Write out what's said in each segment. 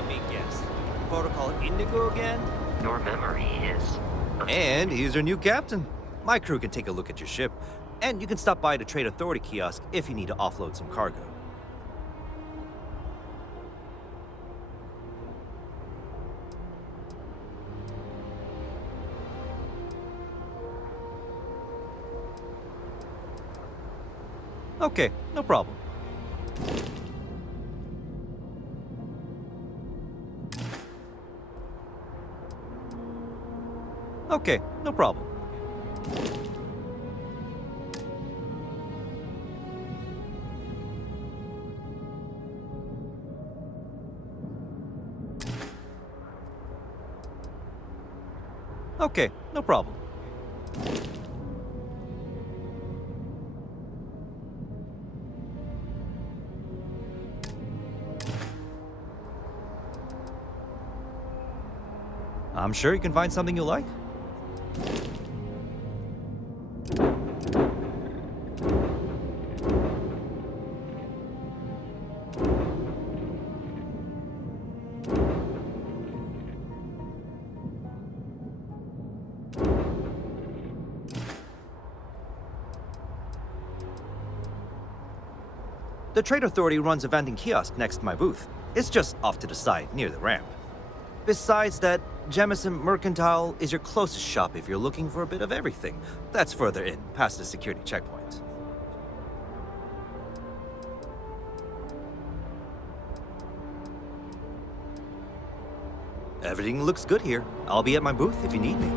Let me guess. Protocol Indigo again? Your memory is... And he's your new captain. My crew can take a look at your ship, and you can stop by the Trade Authority kiosk if you need to offload some cargo. Okay, no problem. Okay, no problem. Okay, no problem. I'm sure you can find something you like. The Trade Authority runs a vending kiosk next to my booth. It's just off to the side, near the ramp. Besides that, Jemison Mercantile is your closest shop if you're looking for a bit of everything. That's further in, past the security checkpoint. Everything looks good here. I'll be at my booth if you need me.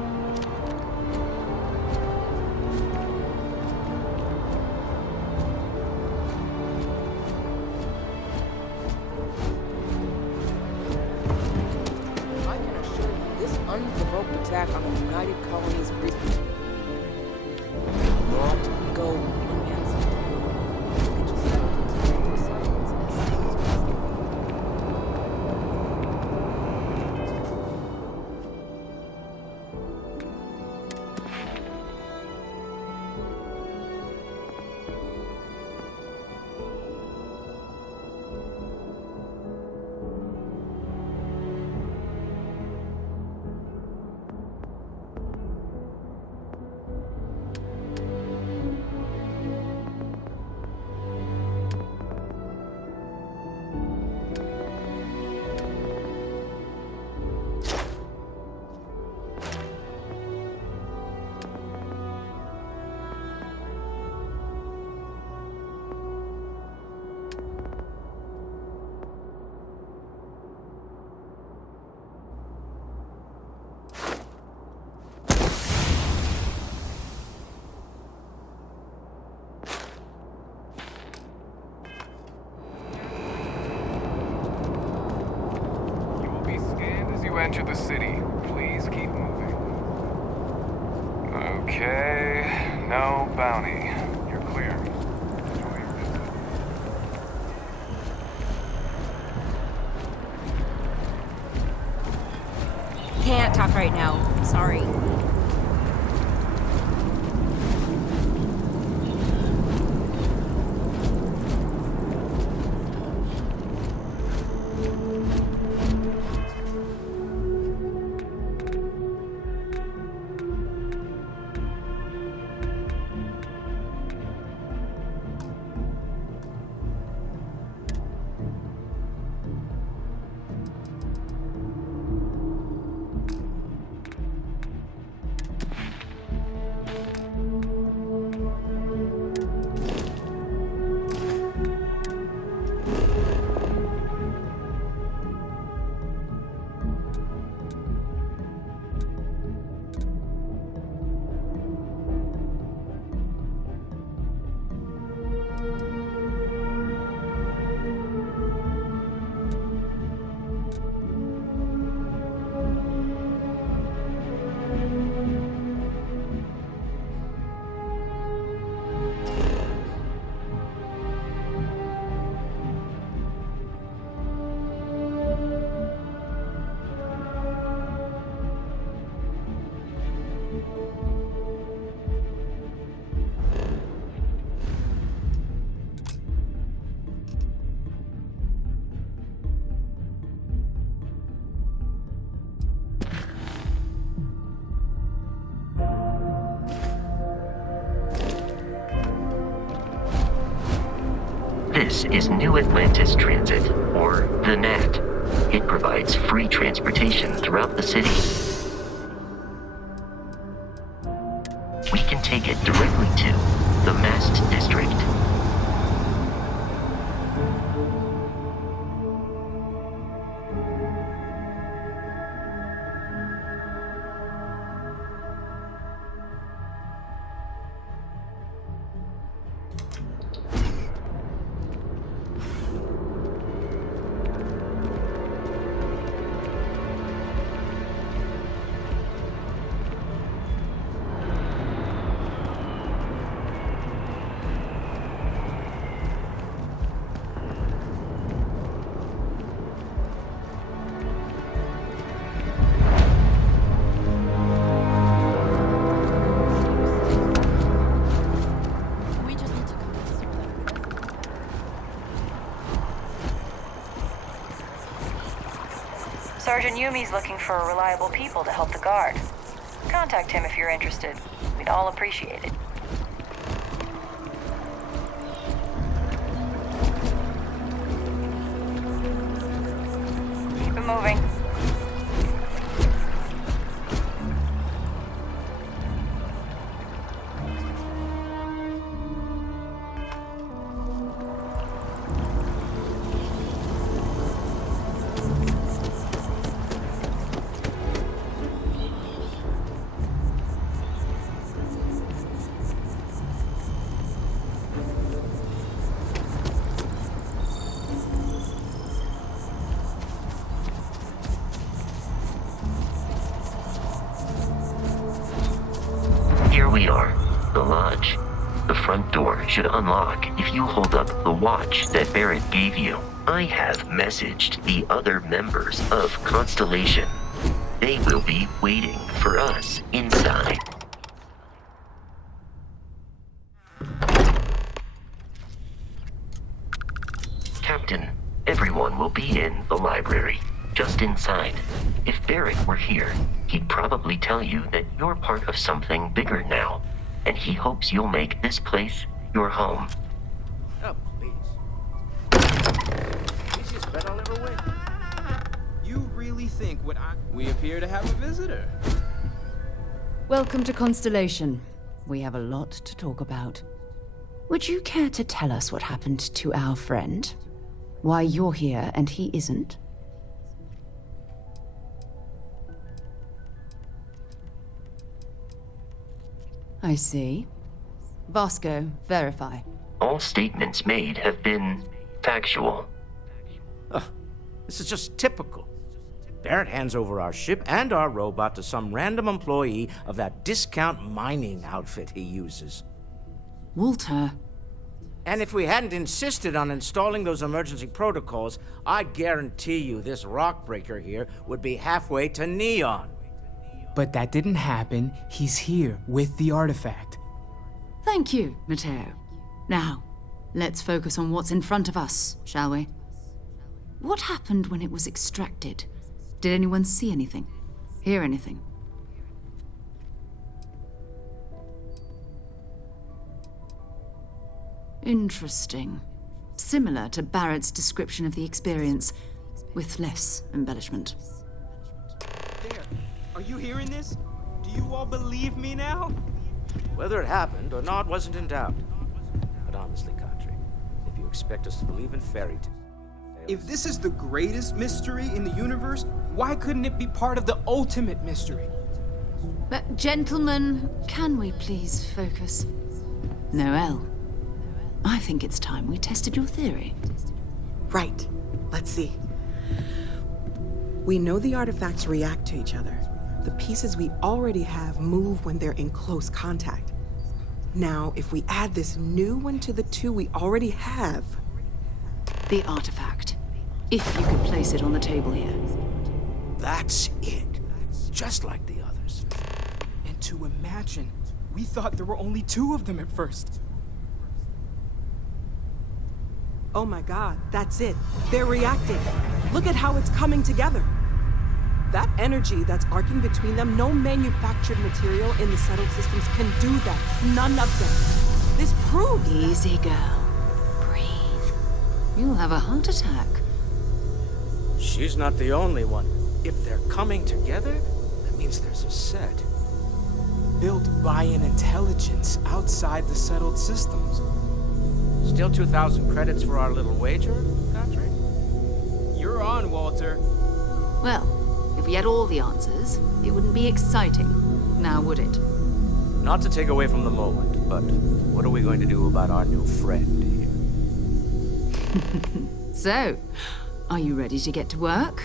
Attack on the United Colonies of Brisbane won't go unanswered. We could just continue silence as soon as possible. Enter the city. Please keep moving. Okay, no bounty. You're clear. Enjoy your visit. Can't talk right now. Sorry. This is New Atlantis Transit, or the NAT. It provides free transportation throughout the city. We can take it directly to the Mast District. We just need to convince them. Sergeant Yumi's looking for reliable people to help the guard. Contact him if you're interested. We'd all appreciate it. Keep it moving. Here we are, the lodge. The front door should unlock if you hold up the watch that Barrett gave you. I have messaged the other members of Constellation. They will be waiting for us inside. Captain, everyone will be in the library, just inside. If Barrett were here, he'd probably tell you that you're part of something bigger now, and he hopes you'll make this place your home. Oh, please. Easiest bet I'll ever win. You really think we appear to have a visitor? Welcome to Constellation. We have a lot to talk about. Would you care to tell us what happened to our friend? Why you're here and he isn't? I see. Vasco, verify. All statements made have been factual. Ugh, this is just typical. Barrett hands over our ship and our robot to some random employee of that discount mining outfit he uses. Walter. And if we hadn't insisted on installing those emergency protocols, I guarantee you this rock breaker here would be halfway to Neon. But that didn't happen. He's here with the artifact. Thank you, Matteo. Now, let's focus on what's in front of us, shall we? What happened when it was extracted? Did anyone see anything? Hear anything? Interesting. Similar to Barrett's description of the experience, with less embellishment. There. Are you hearing this? Do you all believe me now? Whether it happened or not wasn't in doubt. But honestly, Kadri, if you expect us to believe in fairy tales... If this is the greatest mystery in the universe, why couldn't it be part of the ultimate mystery? But gentlemen, can we please focus? Noel, I think it's time we tested your theory. Right. Let's see. We know the artifacts react to each other. The pieces we already have move when they're in close contact. Now, if we add this new one to the two we already have... The artifact. If you could place it on the table here. That's it. Just like the others. And to imagine, we thought there were only 2 of them at first. Oh my god, that's it. They're reacting. Look at how it's coming together. That energy that's arcing between them, no manufactured material in the settled systems can do that. None of them. This proves Easy, girl. Breathe. you'll have a heart attack. She's not the only one. If they're coming together, that means there's a set. Built by an intelligence outside the settled systems. Still 2,000 credits for our little wager, Patrick? You're on, Walter. Well, if we had all the answers, it wouldn't be exciting, now would it? Not to take away from the moment, but what are we going to do about our new friend here? So, are you ready to get to work?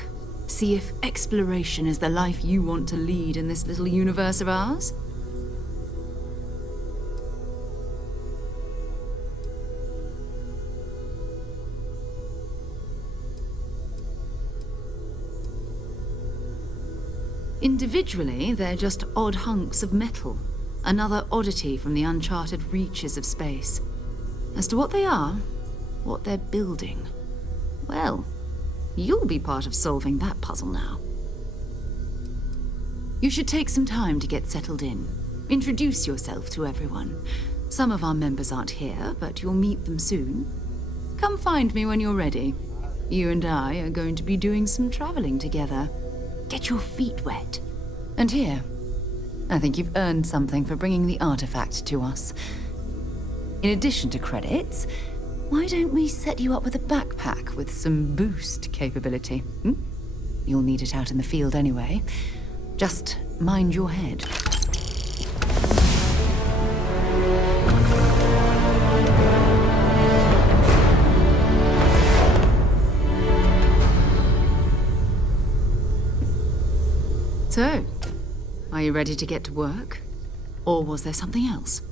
See if exploration is the life you want to lead in this little universe of ours? Individually, they're just odd hunks of metal. Another oddity from the uncharted reaches of space. As to what they are, what they're building, well, you'll be part of solving that puzzle now. You should take some time to get settled in. Introduce yourself to everyone. Some of our members aren't here, but you'll meet them soon. Come find me when you're ready. You and I are going to be doing some traveling together. Get your feet wet. And here, I think you've earned something for bringing the artifact to us. In addition to credits, why don't we set you up with a backpack with some boost capability? You'll need it out in the field anyway. Just mind your head. So, are you ready to get to work? Or was there something else?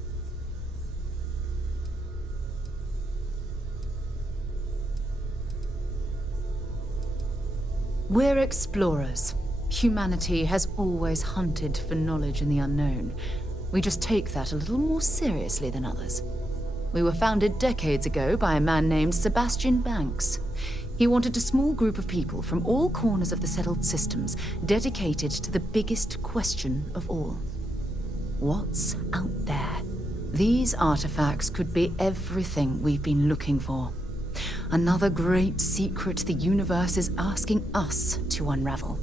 We're explorers. Humanity has always hunted for knowledge in the unknown. We just take that a little more seriously than others. We were founded decades ago by a man named Sebastian Banks. He wanted a small group of people from all corners of the settled systems dedicated to the biggest question of all. What's out there? These artifacts could be everything we've been looking for. Another great secret the universe is asking us to unravel.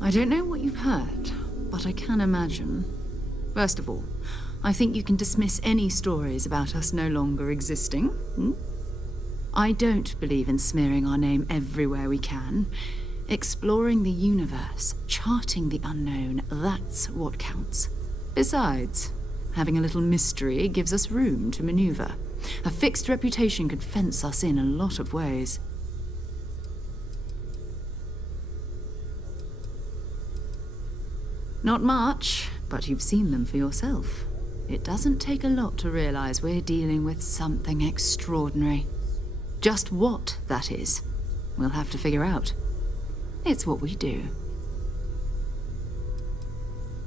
I don't know what you've heard, but I can imagine. First of all, I think you can dismiss any stories about us no longer existing. I don't believe in smearing our name everywhere we can. Exploring the universe, charting the unknown, that's what counts. Besides, having a little mystery gives us room to maneuver. A fixed reputation could fence us in a lot of ways. Not much, but you've seen them for yourself. It doesn't take a lot to realize we're dealing with something extraordinary. Just what that is, we'll have to figure out. It's what we do.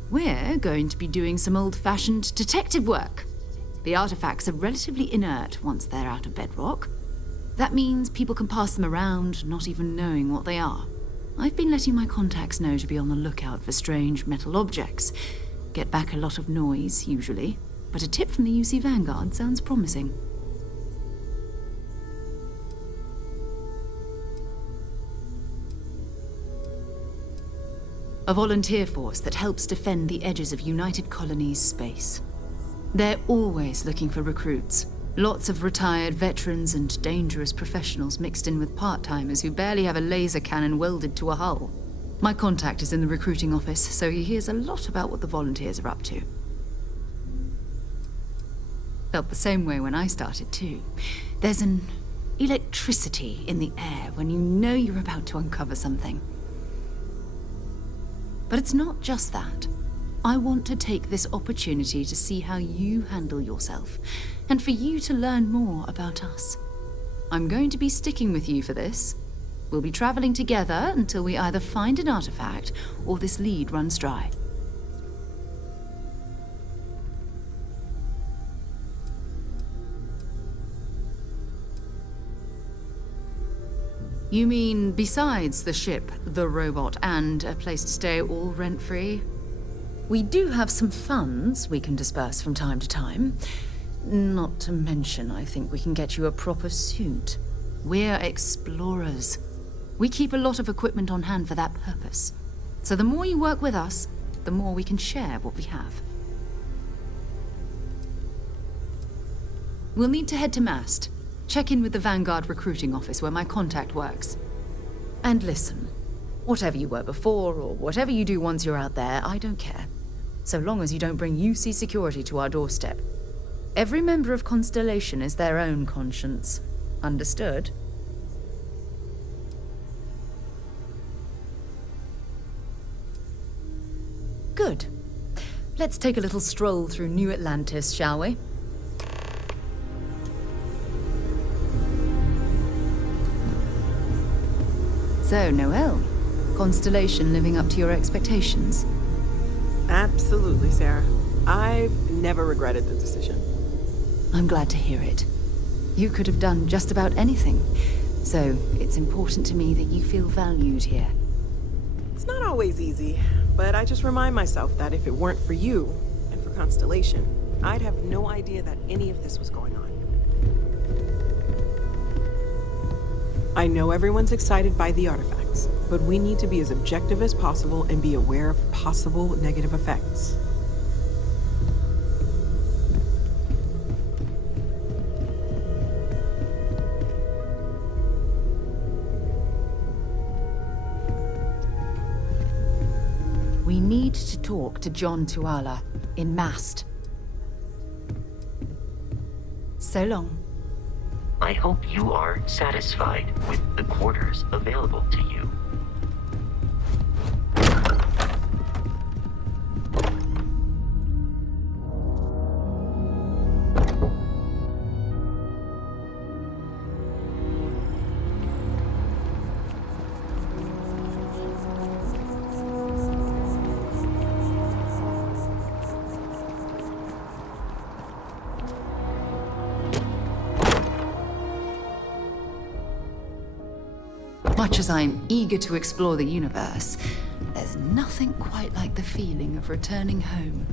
We're going to be doing some old-fashioned detective work. The artifacts are relatively inert once they're out of bedrock. That means people can pass them around, not even knowing what they are. I've been letting my contacts know to be on the lookout for strange metal objects. Get back a lot of noise, usually, but a tip from the UC Vanguard sounds promising. A volunteer force that helps defend the edges of United Colonies space. They're always looking for recruits. Lots of retired veterans and dangerous professionals mixed in with part-timers who barely have a laser cannon welded to a hull. My contact is in the recruiting office, so he hears a lot about what the volunteers are up to. Felt the same way when I started too. There's an electricity in the air when you know you're about to uncover something. But it's not just that. I want to take this opportunity to see how you handle yourself, and for you to learn more about us. I'm going to be sticking with you for this. We'll be traveling together until we either find an artifact or this lead runs dry. You mean besides the ship, the robot, and a place to stay all rent-free? We do have some funds we can disperse from time to time. Not to mention, I think we can get you a proper suit. We're explorers. We keep a lot of equipment on hand for that purpose. So the more you work with us, the more we can share what we have. We'll need to head to Mast. Check in with the Vanguard recruiting office where my contact works. And listen, whatever you were before or whatever you do once you're out there, I don't care. So long as you don't bring UC security to our doorstep. Every member of Constellation is their own conscience. Understood? Good. Let's take a little stroll through New Atlantis, shall we? So, Noelle, Constellation living up to your expectations? Absolutely, Sarah. I've never regretted the decision. I'm glad to hear it. You could have done just about anything, so it's important to me that you feel valued here. It's not always easy, but I just remind myself that if it weren't for you and for Constellation, I'd have no idea that any of this was going on. I know everyone's excited by the artifacts, but we need to be as objective as possible and be aware of possible negative effects. We need to talk to John Tuala in Mast. So long. I hope you are satisfied with the quarters available to you. Much as I'm eager to explore the universe, there's nothing quite like the feeling of returning home.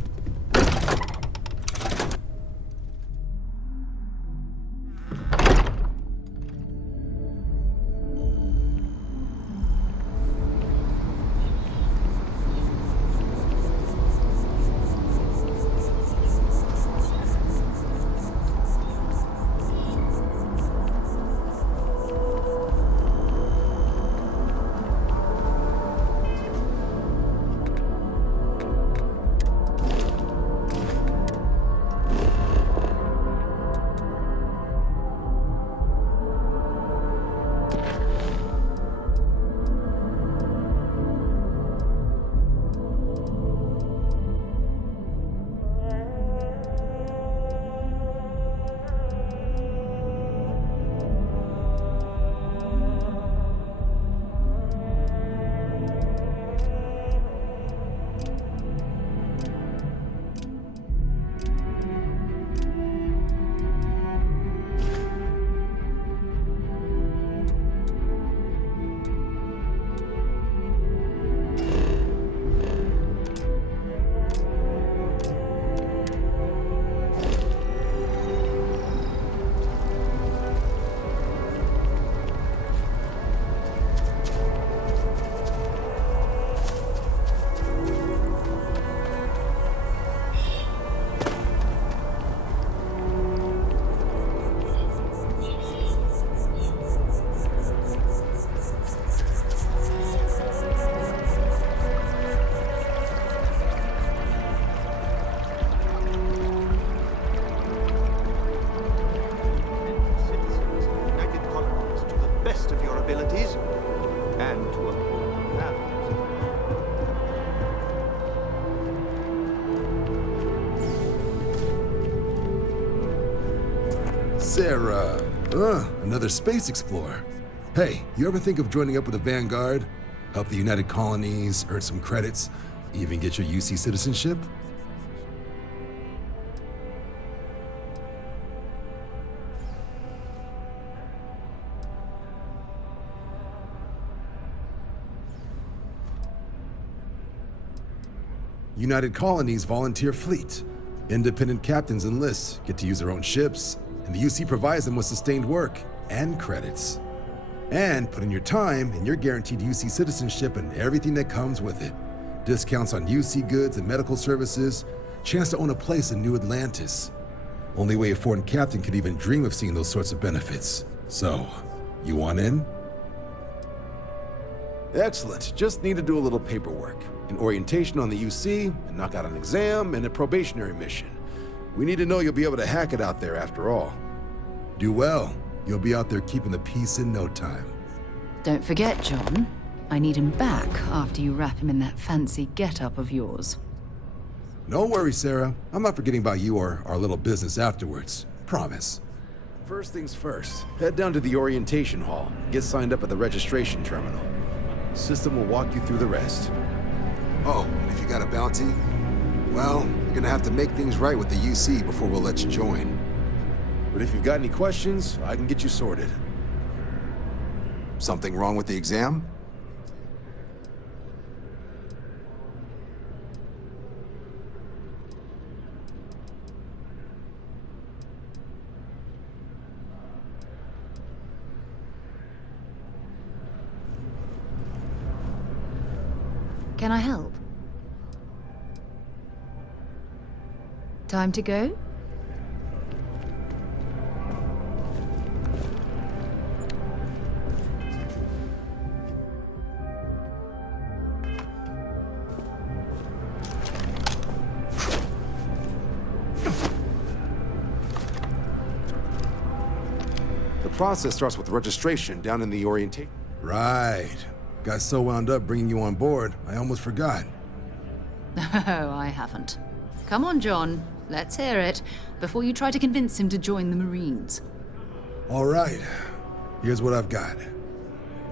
Sarah. Another space explorer. Hey, you ever think of joining up with the Vanguard? Help the United Colonies, earn some credits, even get your UC citizenship? United Colonies Volunteer Fleet. Independent captains enlist, get to use their own ships, and the UC provides them with sustained work and credits. And put in your time, and you're guaranteed UC citizenship and everything that comes with it. Discounts on UC goods and medical services, chance to own a place in New Atlantis. Only way a foreign captain could even dream of seeing those sorts of benefits. So, you want in? Excellent. Just need to do a little paperwork. An orientation on the UC, and knock out an exam, and a probationary mission. We need to know you'll be able to hack it out there after all. Do well. You'll be out there keeping the peace in no time. Don't forget, John. I need him back after you wrap him in that fancy get-up of yours. No worries, Sarah. I'm not forgetting about you or our little business afterwards. Promise. First things first, head down to the orientation hall. Get signed up at the registration terminal. System will walk you through the rest. Oh, and if you got a bounty, well, you're gonna have to make things right with the UC before we'll let you join. But if you've got any questions, I can get you sorted. Something wrong with the exam? Can I help? Time to go? The process starts with registration down in the orientation. Right. Got so wound up bringing you on board, I almost forgot. Oh, I haven't. Come on, John. Let's hear it, before you try to convince him to join the Marines. All right. Here's what I've got.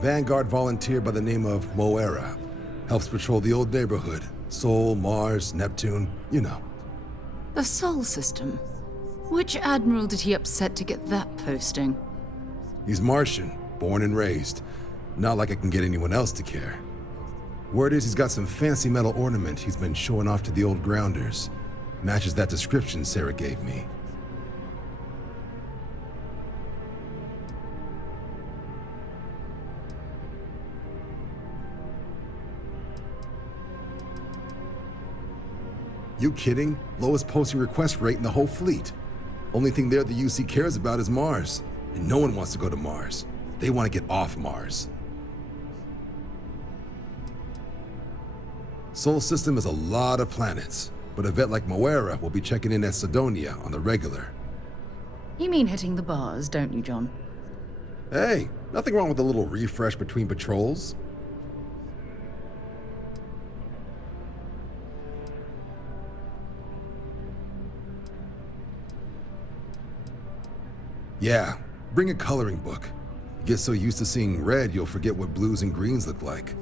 Vanguard volunteer by the name of Moera. Helps patrol the old neighborhood. Sol, Mars, Neptune, you know. The Sol system? Which admiral did he upset to get that posting? He's Martian, born and raised. Not like I can get anyone else to care. Word is he's got some fancy metal ornament he's been showing off to the old grounders. Matches that description Sarah gave me. You kidding? Lowest posting request rate in the whole fleet. Only thing there the UC cares about is Mars. And no one wants to go to Mars. They want to get off Mars. Sol system is a lot of planets, but a vet like Moera will be checking in at Sidonia on the regular. You mean hitting the bars, don't you, John? Hey, nothing wrong with a little refresh between patrols. Yeah, bring a coloring book. You get so used to seeing red, you'll forget what blues and greens look like.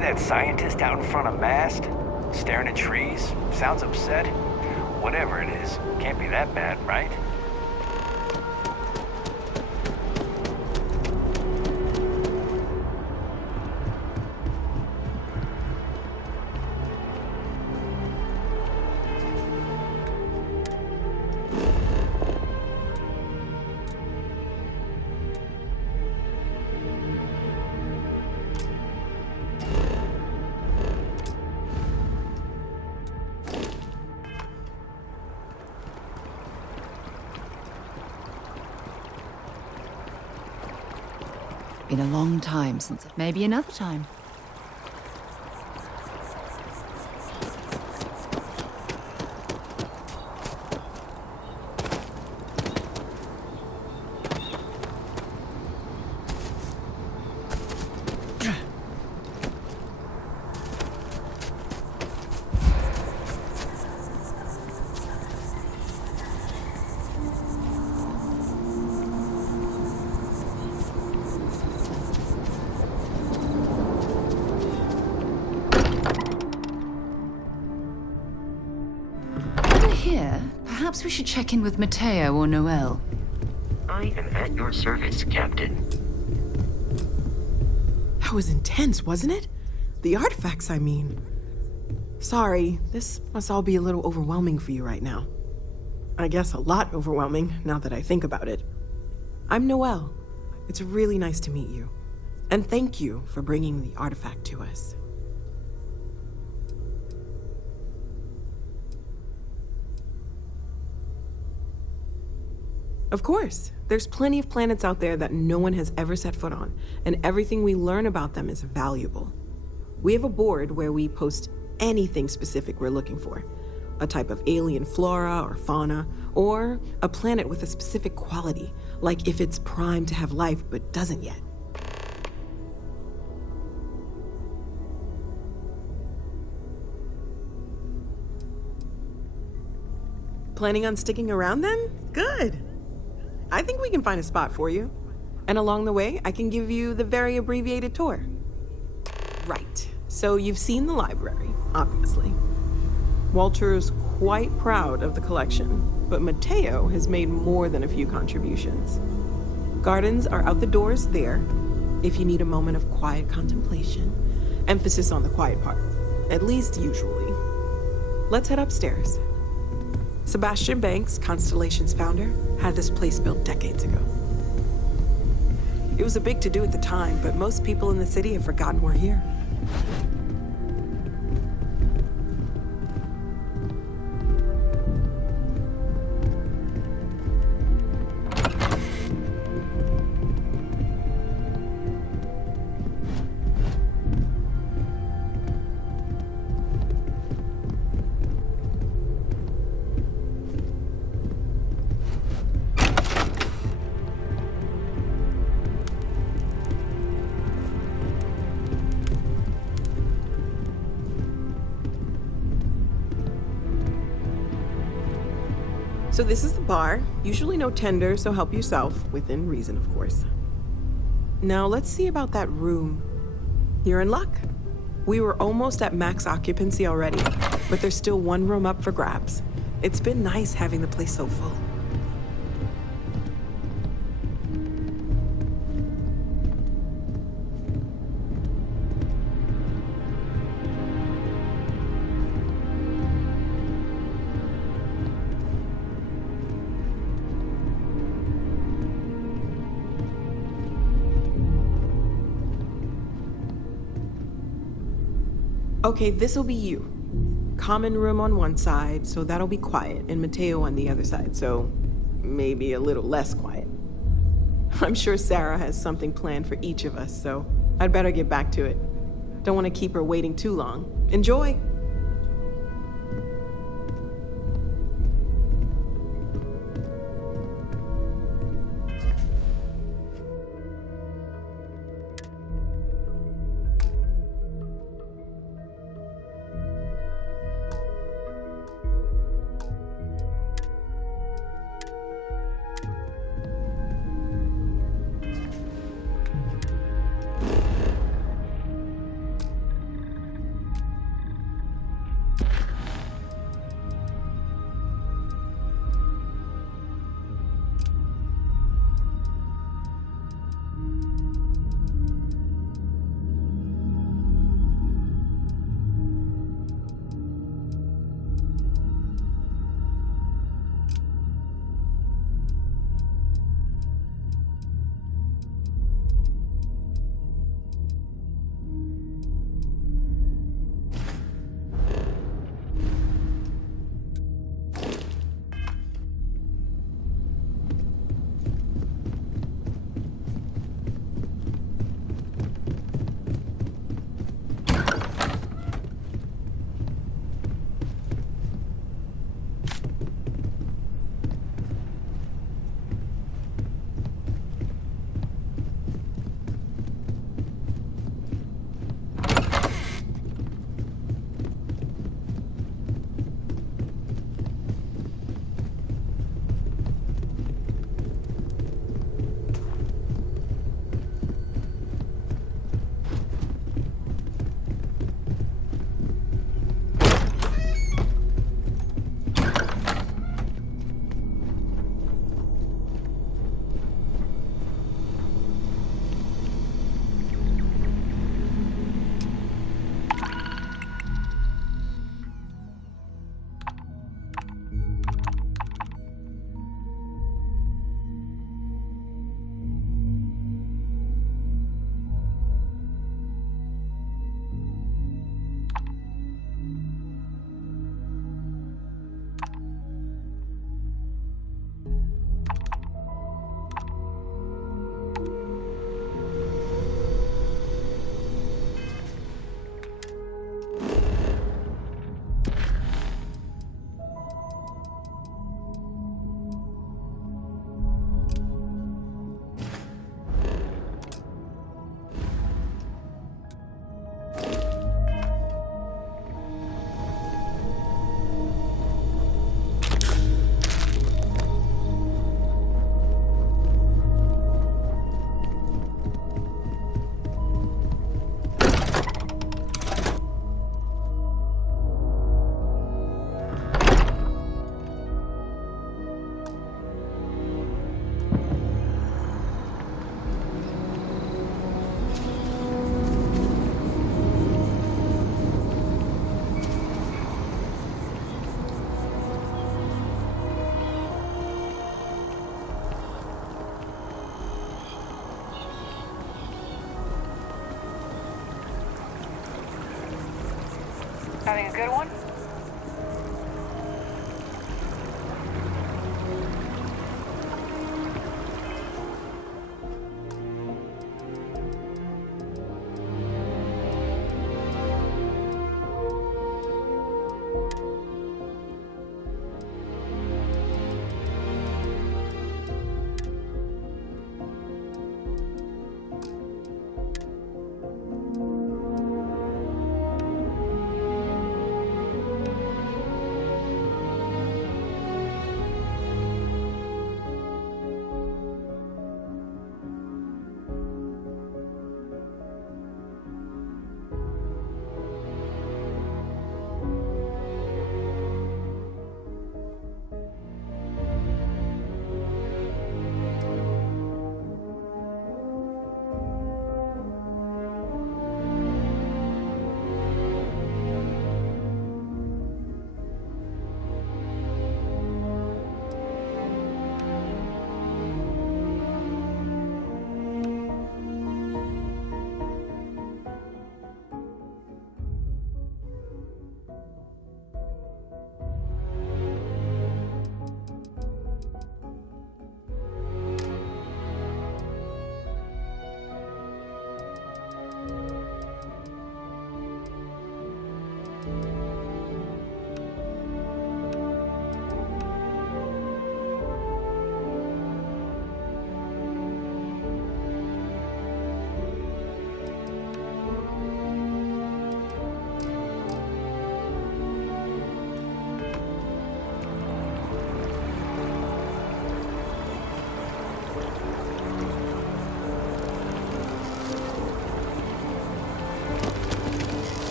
That scientist out in front of mast, staring at trees, sounds upset. Whatever it is, can't be that bad, right? Been a long time since... Maybe another time. Perhaps we should check in with Mateo or Noel. I am at your service, Captain. That was intense, wasn't it? The artifacts, I mean. Sorry, this must all be a little overwhelming for you right now. I guess a lot overwhelming, now that I think about it. I'm Noel. It's really nice to meet you. And thank you for bringing the artifact to us. Of course, there's plenty of planets out there that no one has ever set foot on, and everything we learn about them is valuable. We have a board where we post anything specific we're looking for. A type of alien flora or fauna, or a planet with a specific quality, like if it's primed to have life but doesn't yet. Planning on sticking around then? Good. I think we can find a spot for you. And along the way, I can give you the very abbreviated tour. Right. So you've seen the library, obviously. Walter's quite proud of the collection, but Mateo has made more than a few contributions. Gardens are out the doors there, if you need a moment of quiet contemplation. Emphasis on the quiet part, at least usually. Let's head upstairs. Sebastian Banks, Constellation's founder, had this place built decades ago. It was a big to-do at the time, but most people in the city have forgotten we're here. So this is the bar. Usually no tender, so help yourself, within reason, of course. Now let's see about that room. You're in luck. We were almost at max occupancy already, but there's still one room up for grabs. It's been nice having the place so full. Okay, this'll be you. Common room on one side, so that'll be quiet, and Mateo on the other side, so maybe a little less quiet. I'm sure Sarah has something planned for each of us, so I'd better get back to it. Don't want to keep her waiting too long. Enjoy! Having a good one?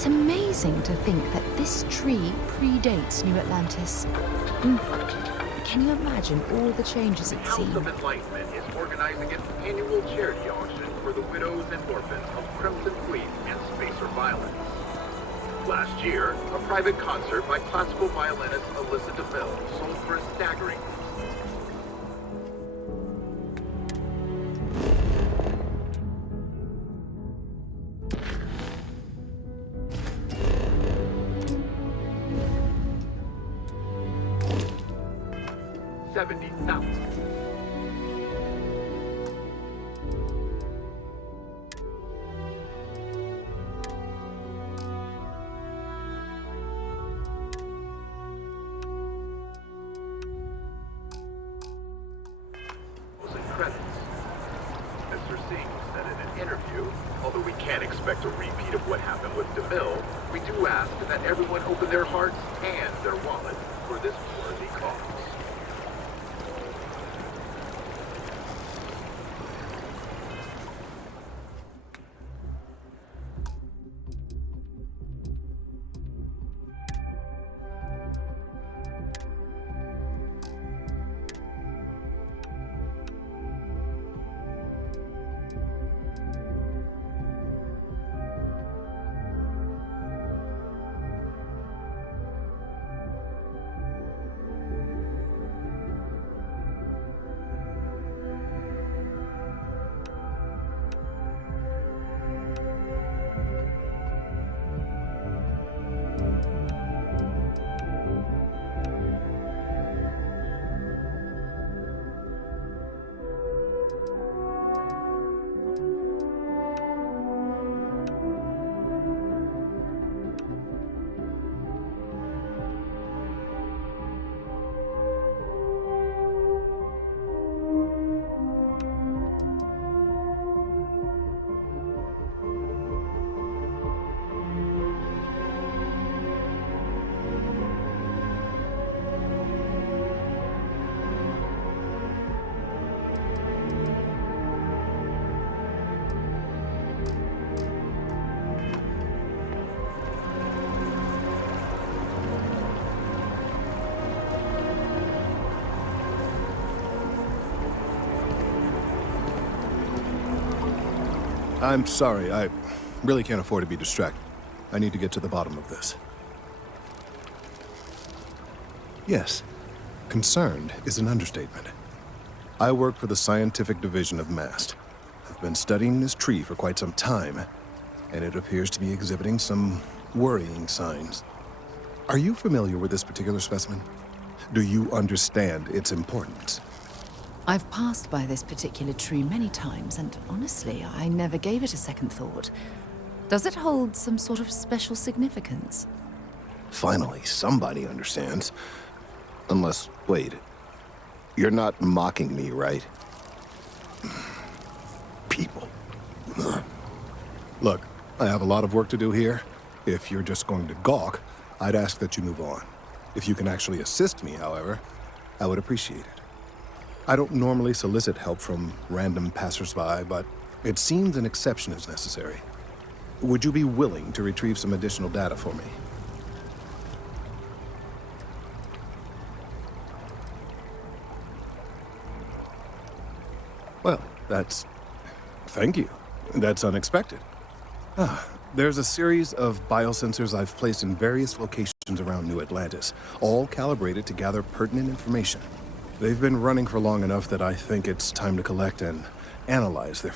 It's amazing to think that this tree predates New Atlantis. Can you imagine all the changes it's seen? House of Enlightenment is organizing its annual charity auction for the widows and orphans of Crimson Fleet and Spacer violence. Last year, a private concert by classical violinist Alyssa DeMille sold for a staggering $70,000. Credits. Mr. Singh said in an interview, although we can't expect a repeat of what happened with DeMille, we do ask that everyone open their hearts and their wallets for this worthy cause. I'm sorry, I really can't afford to be distracted. I need to get to the bottom of this. Yes, concerned is an understatement. I work for the scientific division of MAST. I've been studying this tree for quite some time, and it appears to be exhibiting some worrying signs. Are you familiar with this particular specimen? Do you understand its importance? I've passed by this particular tree many times, and honestly, I never gave it a second thought. Does it hold some sort of special significance? Finally, somebody understands. Unless, wait, you're not mocking me, right? People. Ugh. Look, I have a lot of work to do here. If you're just going to gawk, I'd ask that you move on. If you can actually assist me, however, I would appreciate it. I don't normally solicit help from random passersby, but it seems an exception is necessary. Would you be willing to retrieve some additional data for me? Well, thank you. That's unexpected. There's a series of biosensors I've placed in various locations around New Atlantis, all calibrated to gather pertinent information. They've been running for long enough that I think it's time to collect and analyze their